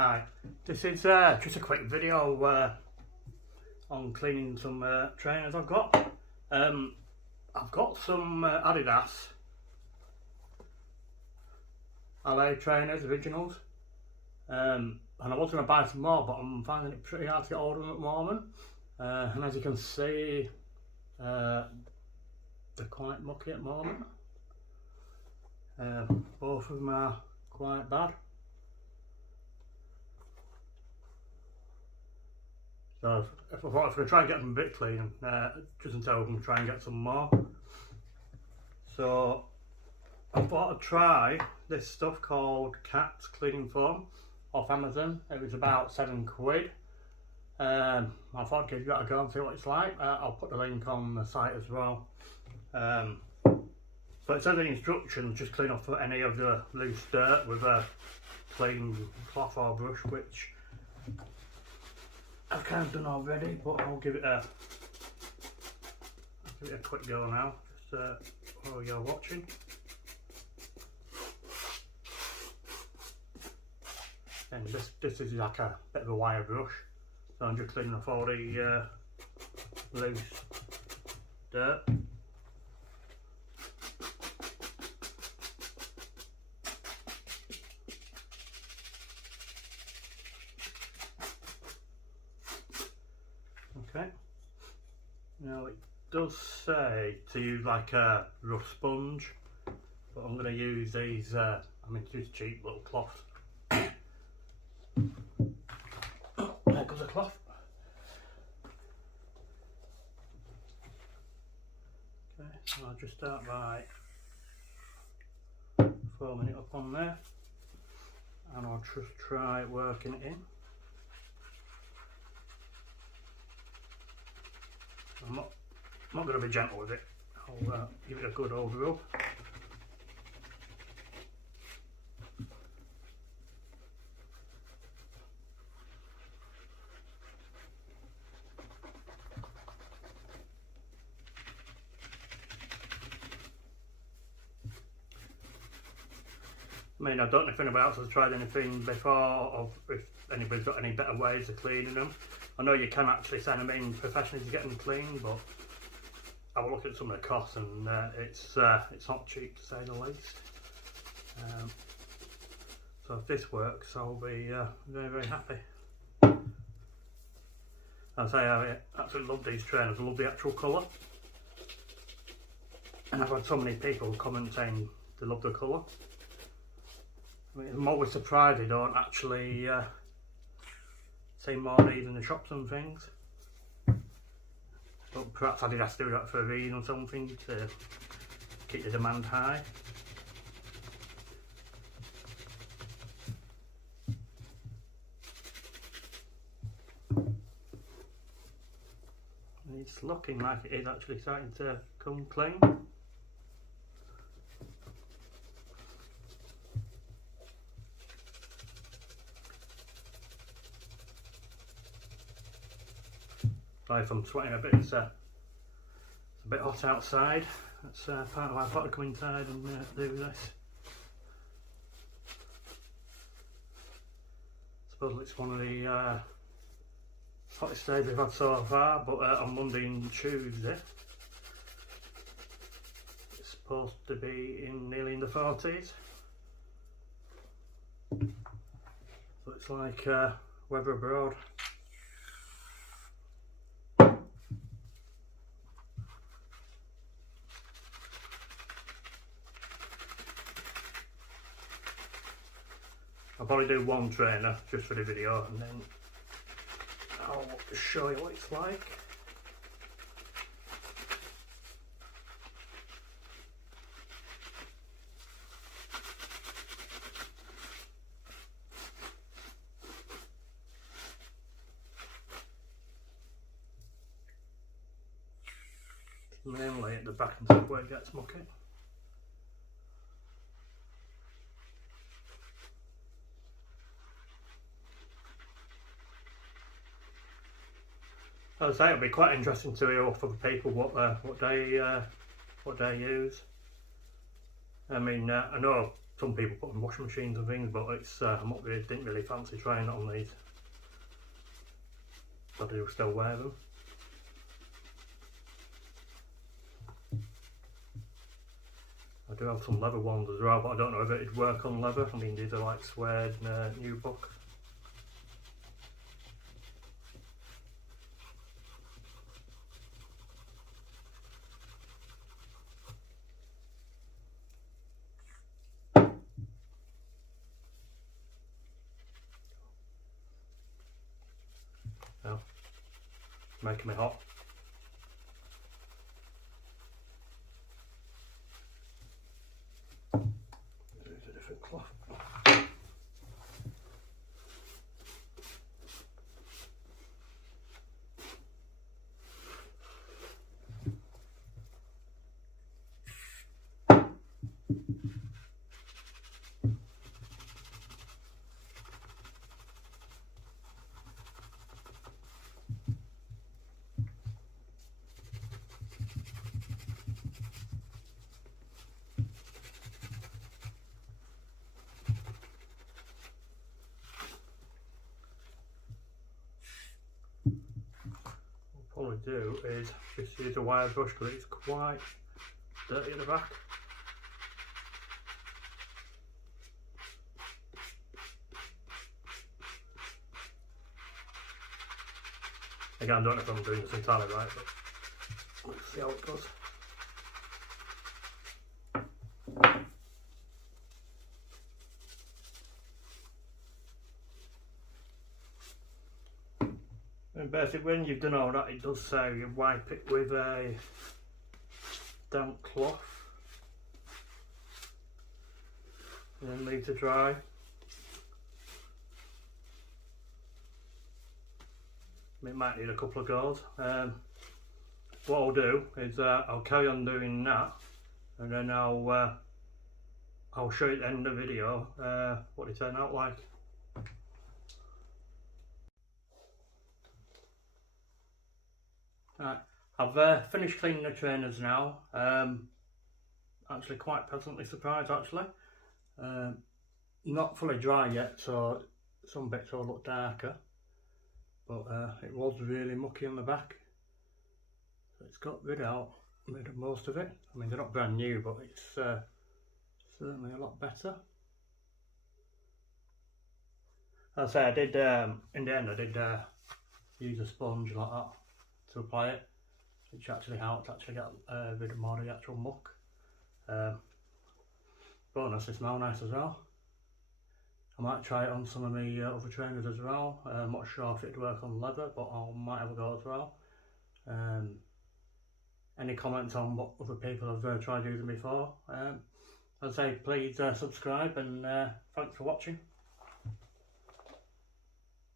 Hi, this is just a quick video on cleaning some trainers I've got. I've got some Adidas LA trainers, originals, and I was going to buy some more, but I'm finding it pretty hard to get hold of them at the moment. And as you can see, they're quite mucky at the moment. Both of them are quite bad. So if I thought I was going to try and get them a bit clean, just until I'm going to try and get some more. So I thought I'd try this stuff called Cat's Cleaning Foam off Amazon. It was about £7. I thought I'd give that a go and see what it's like. I'll put the link on the site as well. So it says in the instructions, just clean off any of the loose dirt with a clean cloth or brush, which I've kind of done already, but I'll give it a quick go now, just while you're watching. And this is like a bit of a wire brush, so I'm just cleaning off all the loose dirt. Okay, now it does say to use like a rough sponge, but I'm going to use these, just cheap little cloths. There goes a cloth. Okay, so I'll just start by foaming it up on there, and I'll just try working it in. I'm not going to be gentle with it. I'll give it a good old rub. I mean, I don't know if anybody else has tried anything before, or if anybody's got any better ways of cleaning them. I know you can actually send them in professionally to get them clean, but I will look at some of the costs, and it's not cheap to say the least. So if this works, I'll be very, very happy. I say I absolutely love these trainers. I love the actual colour, and I've had so many people comment saying they love the colour. I mean, I'm always surprised they don't actually see more need in the shops and things. But perhaps I did have to do that for a reason or something, to keep the demand high. And it's looking like it is actually starting to come clean. Sorry if I'm sweating a bit, it's a bit hot outside. That's part of why I thought I'd come inside and do this. Supposedly it's one of the hottest days we've had so far, but on Monday and Tuesday it's supposed to be nearly in the 40s. So it's like weather abroad. I'll probably do one trainer just for the video, and then I'll show you what it's like. Mainly at the back and stuff where it gets mucky. As I say, it'll be quite interesting to hear off other people what they use. I mean, I know some people put in washing machines and things, but it's didn't really fancy trying it on these. I do still wear them. I do have some leather ones as well, but I don't know if it'd work on leather. I mean, these are like suede nubuck. Now, making me hot. Use a different cloth. What I'll do is just use a wire brush because it's quite dirty at the back. Again, I don't know if I'm doing this entirely right, but let's see how it goes. And basically, when you've done all that, it does say you wipe it with a damp cloth and then leave to dry. It might need a couple of goes. What I'll do is I'll carry on doing that, and then I'll show you at the end of the video what it turned out like. Right, I've finished cleaning the trainers now. Actually quite pleasantly surprised actually. Not fully dry yet, so some bits will look darker, but it was really mucky on the back. So it's got rid of most of it. I mean, they're not brand new, but it's certainly a lot better. As I say, I did in the end I did use a sponge like that to apply it, which actually helped get rid of more of the actual muck. Bonus, they smell nice as well. I might try it on some of my other trainers as well. I'm not sure if it'd work on leather, but I might have a go as well. Any comments on what other people have tried using before? As I say, please subscribe, and thanks for watching.